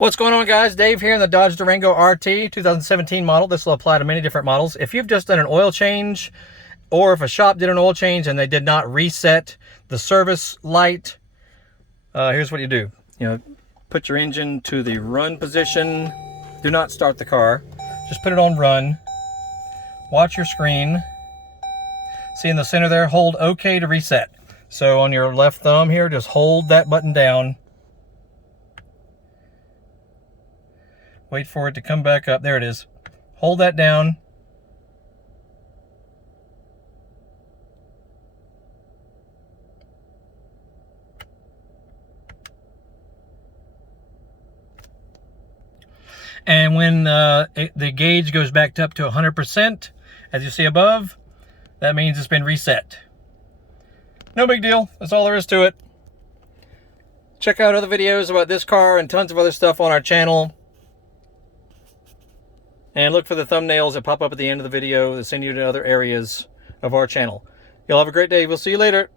What's going on, guys? Dave here in the Dodge Durango RT 2017 model. This will apply to many different models. If you've just done an oil change, or if a shop did an oil change and they did not reset the service light, here's what you do. Put your engine to the run position. Do not start the car. Just put it on run. Watch your screen. See in the center there, hold OK to reset. So on your left thumb here, just hold that button down. Wait for it to come back up. There it is. Hold that down. And when the gauge goes back up to 100%, as you see above, that means it's been reset. No big deal. That's all there is to it. Check out other videos about this car and tons of other stuff on our channel. And look for the thumbnails that pop up at the end of the video that send you to other areas of our channel. Y'all have a great day. We'll see you later.